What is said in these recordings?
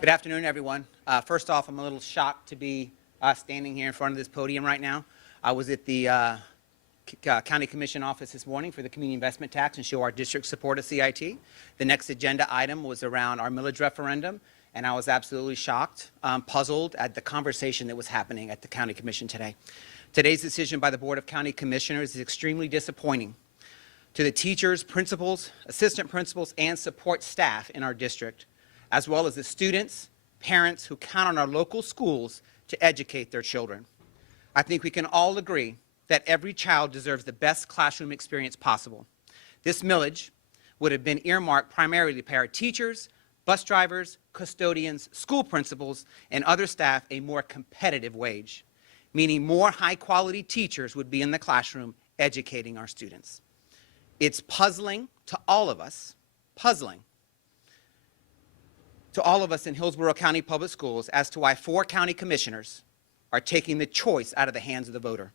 Good afternoon, everyone. First off, I'm a little shocked to be standing here in front of this podium right now. I was at the County Commission office this morning for the community investment tax and show our district support of CIT. The next agenda item was around our millage referendum, and I was absolutely shocked, puzzled at the conversation that was happening at the County Commission today. Today's decision by the Board of County Commissioners is extremely disappointing to the teachers, principals, assistant principals, and support staff in our district, as well as the students, parents who count on our local schools to educate their children. I think we can all agree that every child deserves the best classroom experience possible. This millage would have been earmarked primarily to pay our teachers, bus drivers, custodians, school principals, and other staff a more competitive wage, meaning more high-quality teachers would be in the classroom educating our students. It's puzzling to all of us in Hillsborough County Public Schools as to why 4 county commissioners are taking the choice out of the hands of the voter.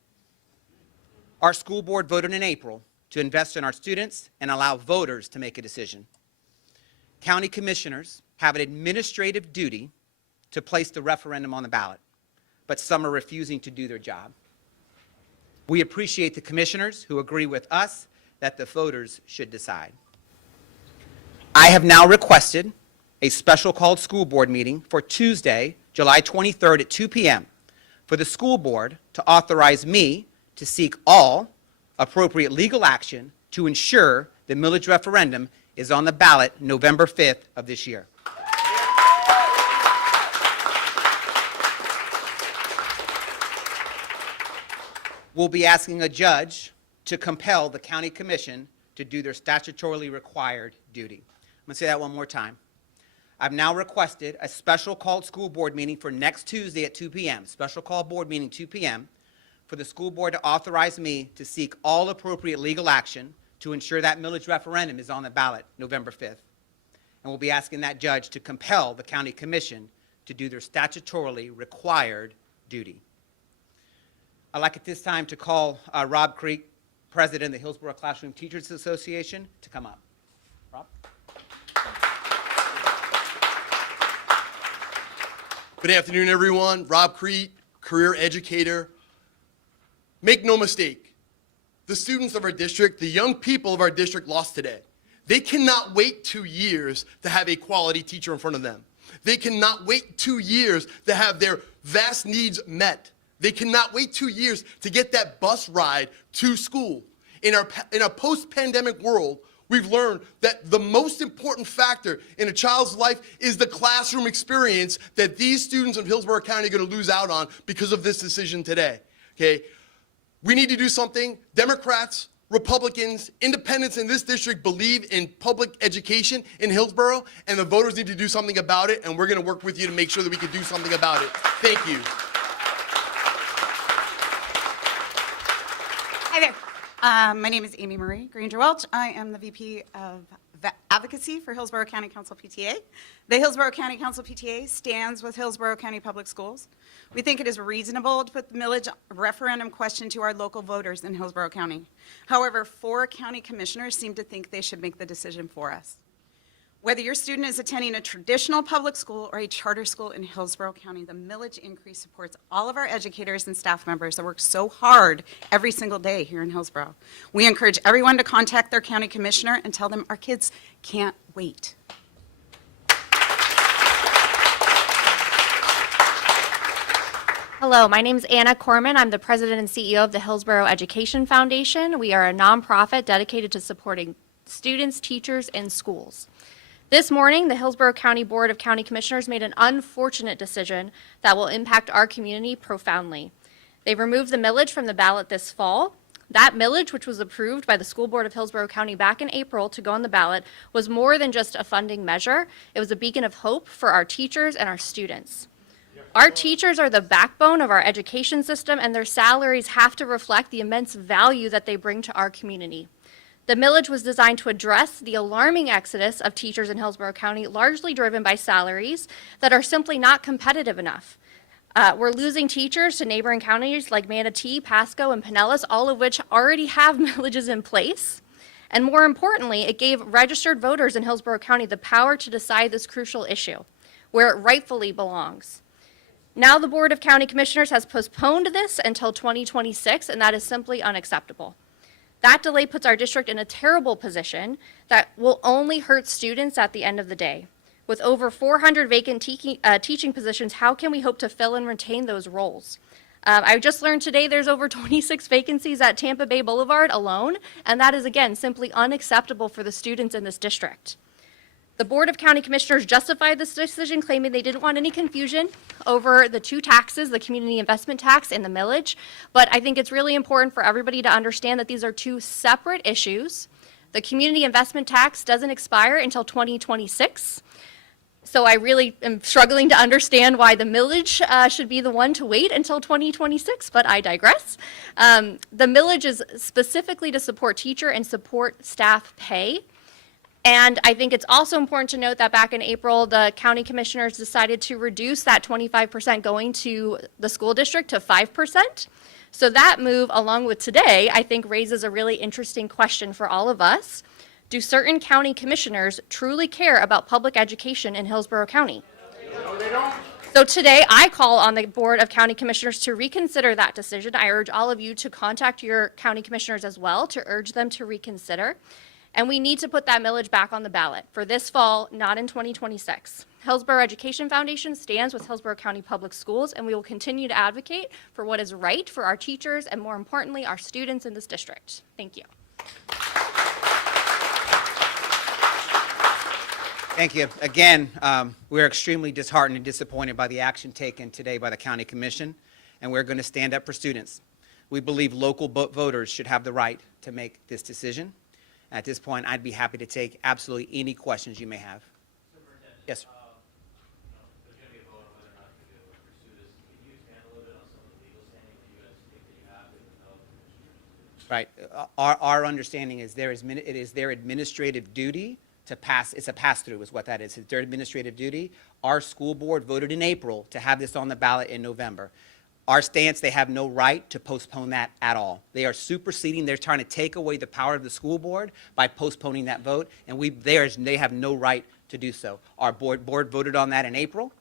Our school board voted in April to invest in our students and allow voters to make a decision. County commissioners have an administrative duty to place the referendum on the ballot, but some are refusing to do their job. We appreciate the commissioners who agree with us that the voters should decide. I have now requested a special called school board meeting for Tuesday, July 23rd at 2 p.m. for the school board to authorize me to seek all appropriate legal action to ensure the millage referendum is on the ballot November 5th of this year. We'll be asking a judge to compel the county commission to do their statutorily required duty. I'm going to say that one more time. I've now requested a special called school board meeting for next Tuesday at 2 p.m., special call board meeting 2 p.m., for the school board to authorize me to seek all appropriate legal action to ensure that millage referendum is on the ballot November 5th. And we'll be asking that judge to compel the county commission to do their statutorily required duty. I'd like at this time to call Rob Creek, President of the Hillsborough Classroom Teachers Association, to come up. Rob? Good afternoon, everyone. Rob Creet, career educator. Make no mistake, the students of our district, the young people of our district lost today. They cannot wait 2 years to have a quality teacher in front of them. They cannot wait 2 years to have their vast needs met. They cannot wait 2 years to get that bus ride to school. In a post-pandemic world, we've learned that the most important factor in a child's life is the classroom experience that these students of Hillsborough County are going to lose out on because of this decision today. Okay? We need to do something. Democrats, Republicans, independents in this district believe in public education in Hillsborough, and the voters need to do something about it, and we're going to work with you to make sure that we can do something about it. Thank you. Hi there. My name is Amy Marie Granger-Welch. I am the VP of Advocacy for Hillsborough County Council PTA. The Hillsborough County Council PTA stands with Hillsborough County Public Schools. We think it is reasonable to put the millage referendum question to our local voters in Hillsborough County. However, 4 county commissioners seem to think they should make the decision for us. Whether your student is attending a traditional public school or a charter school in Hillsborough County, the millage increase supports all of our educators and staff members that work so hard every single day here in Hillsborough. We encourage everyone to contact their county commissioner and tell them our kids can't wait. Hello, my name is Anna Corman. I'm the president and CEO of the Hillsborough Education Foundation. We are a nonprofit dedicated to supporting students, teachers, and schools. This morning, the Hillsborough County Board of County Commissioners made an unfortunate decision that will impact our community profoundly. They removed the millage from the ballot this fall. That millage, which was approved by the School Board of Hillsborough County back in April to go on the ballot, was more than just a funding measure. It was a beacon of hope for our teachers and our students. Our teachers are the backbone of our education system, and their salaries have to reflect the immense value that they bring to our community. The millage was designed to address the alarming exodus of teachers in Hillsborough County, largely driven by salaries that are simply not competitive enough. We're losing teachers to neighboring counties like Manatee, Pasco, and Pinellas, all of which already have millages in place. And more importantly, it gave registered voters in Hillsborough County the power to decide this crucial issue. where it rightfully belongs. Now the Board of County Commissioners has postponed this until 2026, and that is simply unacceptable. That delay puts our district in a terrible position that will only hurt students at the end of the day. With over 400 vacant teaching positions, how can we hope to fill and retain those roles? I just learned today there's over 26 vacancies at Tampa Bay Boulevard alone, and that is, again, simply unacceptable for the students in this district. The Board of County Commissioners justified this decision, claiming they didn't want any confusion over the two taxes, the community investment tax and the millage. But I think it's really important for everybody to understand that these are two separate issues. The community investment tax doesn't expire until 2026. So I really am struggling to understand why the millage should be the one to wait until 2026, but I digress. The millage is specifically to support teacher and support staff pay. And I think it's also important to note that back in April, the county commissioners decided to reduce that 25% going to the school district to 5%. So that move, along with today, I think raises a really interesting question for all of us. Do certain county commissioners truly care about public education in Hillsborough County? No, they don't. So today, I call on the Board of County Commissioners to reconsider that decision. I urge all of you to contact your county commissioners as well to urge them to reconsider. And we need to put that millage back on the ballot for this fall, not in 2026. Hillsborough Education Foundation stands with Hillsborough County Public Schools, and we will continue to advocate for what is right for our teachers and, more importantly, our students in this district. Thank you. Thank you. Again, we're extremely disheartened and disappointed by the action taken today by the County Commission, and we're going to stand up for students. We believe local voters should have the right to make this decision. At this point, I'd be happy to take absolutely any questions you may have. Superintendent. Yes, sir. There's going to be a vote on whether or not to pursue this. Can you expand a little bit on some of the legal standing that you guys think that you have with the commissioners? Right. Our understanding is it is their administrative duty to pass. It's a pass-through is what that is. It's their administrative duty. Our school board voted in April to have this on the ballot in November. Our stance, they have no right to postpone that at all. They are superseding, they're trying to take away the power of the school board by postponing that vote, and they have no right to do so. Our board voted on that in April,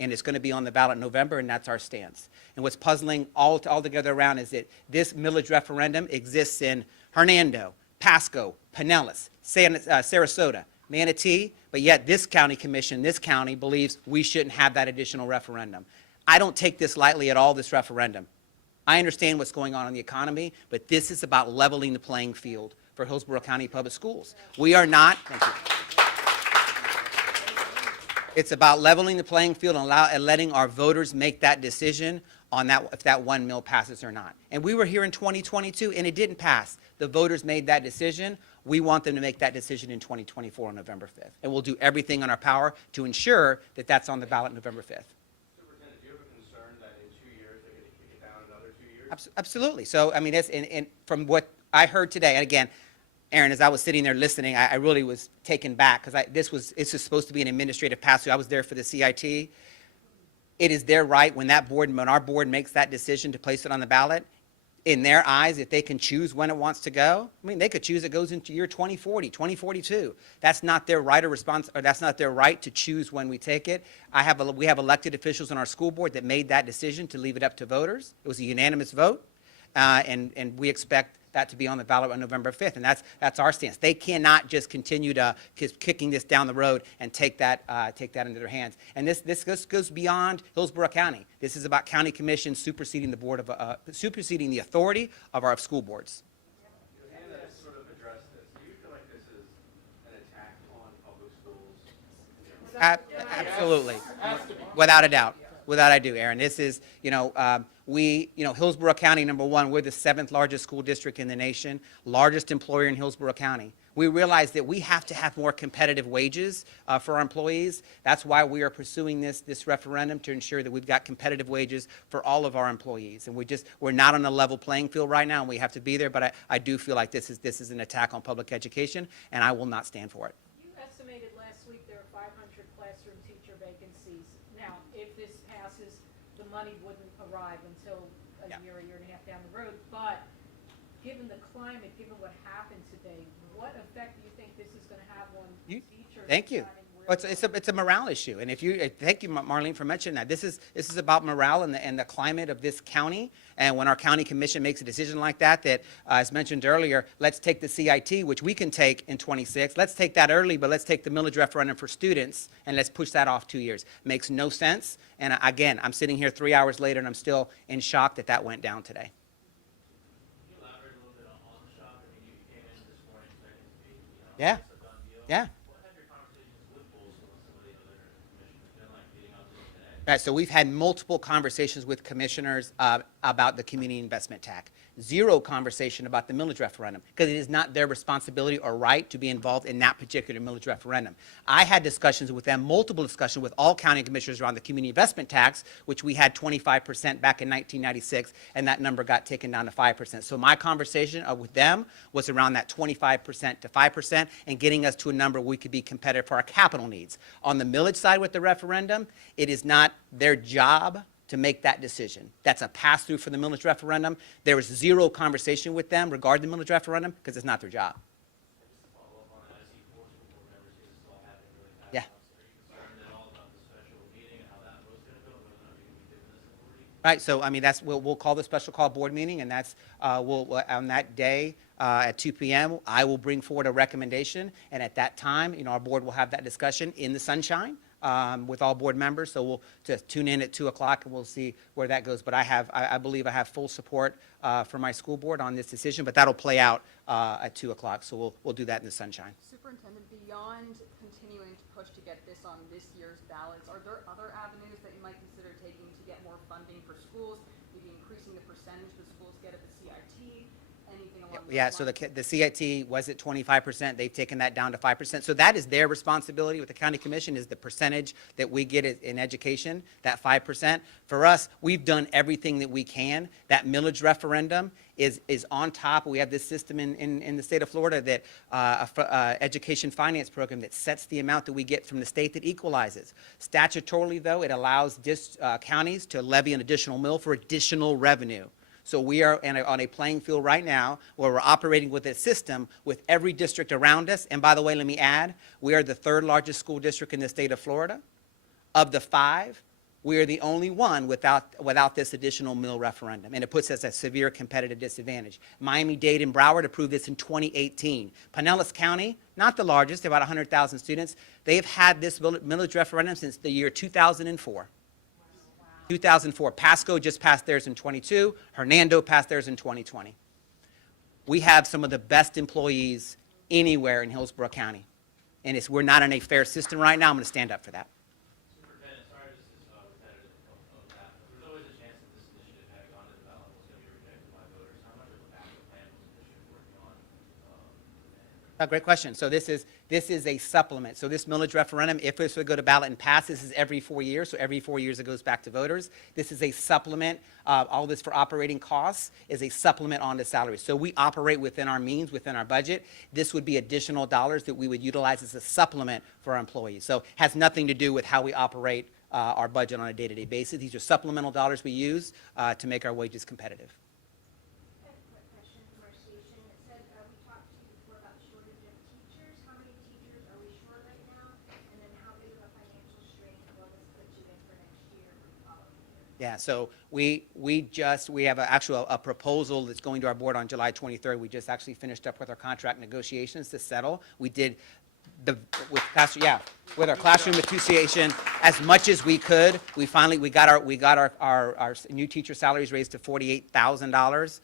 and it's going to be on the ballot in November, and that's our stance. And what's puzzling all together around is that this millage referendum exists in Hernando, Pasco, Pinellas, Sarasota, Manatee, but yet this county commission, this county believes we shouldn't have that additional referendum. I don't take this lightly at all, this referendum. I understand what's going on in the economy, but this is about leveling the playing field for Hillsborough County Public Schools. We are not, thank you. It's about leveling the playing field and letting our voters make that decision on that, if that one mill passes or not. And we were here in 2022 and it didn't pass. The voters made that decision. We want them to make that decision in 2024 on November 5th. And we'll do everything in our power to ensure that that's on the ballot November 5th. Absolutely. So, I mean, and from what I heard today, and again, Aaron, as I was sitting there listening, I really was taken back because this is supposed to be an administrative pass-through. I was there for the CIT. It is their right when our board makes that decision to place it on the ballot. In their eyes, if they can choose when it wants to go, I mean, they could choose it goes into year 2040, 2042. That's not their right or response, or that's not their right to choose when we take it. We have elected officials on our school board that made that decision to leave it up to voters. It was a unanimous vote, and we expect that to be on the ballot on November 5th, and that's our stance. They cannot just continue to kicking this down the road and take that into their hands. And this goes beyond Hillsborough County. This is about county commissions superseding superseding the authority of our school boards. And to sort of address this, do you feel like this is an attack on public schools? Absolutely, without a doubt. Without I do, Aaron. This is, Hillsborough County, number one, we're the 7th largest school district in the nation, largest employer in Hillsborough County. We realize that we have to have more competitive wages for our employees. That's why we are pursuing this referendum to ensure that we've got competitive wages for all of our employees. And we're not on a level playing field right now, and we have to be there. But I do feel like this is an attack on public education, and I will not stand for it. You estimated last week there are 500 classroom teacher vacancies. Now, if this passes, the money wouldn't arrive until a year and a half down the road. But given the climate, given what happened today, what effect do you think this is going to have on teachers Thank you. deciding where Well, it's a morale issue, and if you, thank you, Marlene, for mentioning that. This is about morale and the climate of this county, and when our county commission makes a decision like that, as mentioned earlier, let's take the CIT, which we can take in '26, let's take that early, but let's take the millage referendum for students, and let's push that off 2 years. Makes no sense, and again, I'm sitting here 3 hours later, and I'm still in shock that that went down today. Can you elaborate a little bit on the shock? I mean, you came in this morning expecting to be, Yeah. it's a done deal. Yeah. What have your conversations with Bolson and some of the other commissioners been like leading up to today? Right, so we've had multiple conversations with commissioners about the community investment tax. Zero conversation about the millage referendum, because it is not their responsibility or right to be involved in that particular millage referendum. I had discussions with them, multiple discussions with all county commissioners around the community investment tax, which we had 25% back in 1996, and that number got taken down to 5%. So my conversation with them was around that 25% to 5% and getting us to a number where we could be competitive for our capital needs. On the millage side with the referendum, it is not their job to make that decision. That's a pass-through for the millage referendum. There was zero conversation with them regarding the millage referendum because it's not their job. Just to follow up on that, I see 4 school board members here, this is all happening really fast. Yeah. Are you concerned at all about the special meeting and how that vote's gonna go, whether or not you're gonna be given this authority? Right, so I mean, we'll call the special call board meeting, and that's, on that day, at 2 p.m., I will bring forward a recommendation, and at that time, our board will have that discussion in the sunshine, with all board members, so we'll just tune in at 2 o'clock and we'll see where that goes. But I believe I have full support for my school board on this decision, but that'll play out at 2 o'clock, so we'll do that in the sunshine. Superintendent, beyond continuing to push to get this on this year's ballots, are there other avenues that you might consider taking to get more funding for schools, maybe increasing the percentage the schools get at the CIT, anything along those lines? Yeah, so the CIT was at 25%, they've taken that down to 5%. So that is their responsibility with the county commission, is the percentage that we get in education, that 5%. For us, we've done everything that we can. That millage referendum is on top. We have this system in the state of Florida, that education finance program that sets the amount that we get from the state that equalizes. Statutorily, though, it allows counties to levy an additional mill for additional revenue. So we are on a playing field right now where we're operating with a system with every district around us. And by the way, let me add, we are the 3rd largest school district in the state of Florida. Of the 5, we are the only one without this additional mill referendum, and it puts us at a severe competitive disadvantage. Miami-Dade and Broward approved this in 2018. Pinellas County, not the largest, about 100,000 students, they've had this millage referendum since the year 2004. 2004. Pasco just passed theirs in 22. Hernando passed theirs in 2020. We have some of the best employees anywhere in Hillsborough County, and we're not in a fair system right now. I'm going to stand up for that. Superintendent, sorry this is repetitive of that, but there's always a chance that this initiative had gone to the ballot was gonna be rejected by voters. How much of a backup plan was the district working on? Great question. So this is a supplement. So this millage referendum, if this would go to ballot and pass, this is every 4 years. So every 4 years it goes back to voters. This is a supplement. All this for operating costs is a supplement on the salary. So we operate within our means, within our budget. This would be additional dollars that we would utilize as a supplement for our employees. So has nothing to do with how we operate our budget on a day-to-day basis. These are supplemental dollars we use to make our wages competitive. I have a quick question from our station. It said, we talked to you before about the shortage of teachers. How many teachers are we short right now? And then how big of a financial strain will this put you in for next year or the following year? Yeah, so we have a proposal that's going to our board on July 23rd. We just actually finished up with our contract negotiations to settle. We did with our classroom association as much as we could. We got our new teacher salaries raised to $48,000.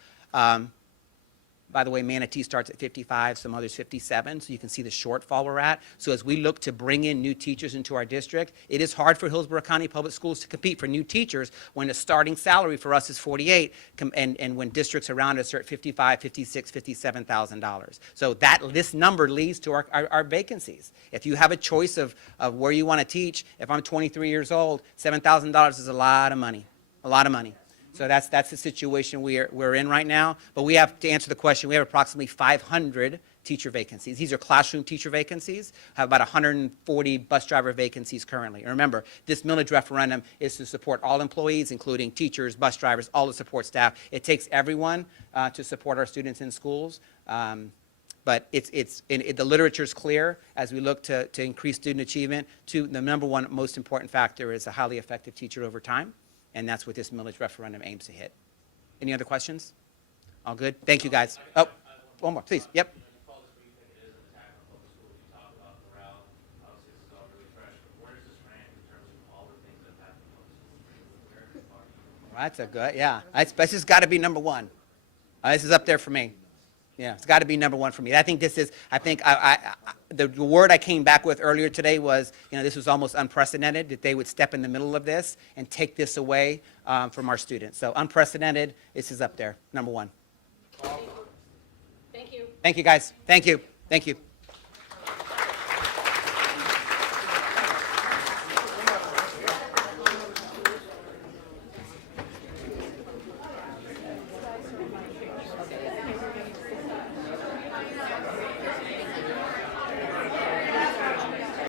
By the way, Manatee starts at 55, some others 57, so you can see the shortfall we're at. So as we look to bring in new teachers into our district, it is hard for Hillsborough County Public Schools to compete for new teachers when the starting salary for us is 48, and when districts around us are at 55, 56, $57,000. So this number leads to our vacancies. If you have a choice of where you want to teach, if I'm 23 years old, $7,000 is a lot of money, a lot of money. So that's the situation we're in right now. But we have, to answer the question, we have approximately 500 teacher vacancies. These are classroom teacher vacancies. Have about 140 bus driver vacancies currently. And remember, this millage referendum is to support all employees, including teachers, bus drivers, all the support staff. It takes everyone to support our students in schools. But the literature's clear as we look to increase student achievement. The number one most important factor is a highly effective teacher over time, and that's what this millage referendum aims to hit. Any other questions? All good? Thank you, guys. Oh, one more, please. Yep. You call this what you think it is, an attack on public schools. You talk about morale. Obviously, this is all really fresh, but where does this rank in terms of all the things that have happened in public schools? Where are you? Well, that's a good, yeah. This has got to be number one. This is up there for me. Yeah, it's got to be number one for me. I think the word I came back with earlier today was, this was almost unprecedented, that they would step in the middle of this and take this away from our students. So unprecedented, this is up there, number one. Thank you. Thank you, guys. Thank you. Thank you.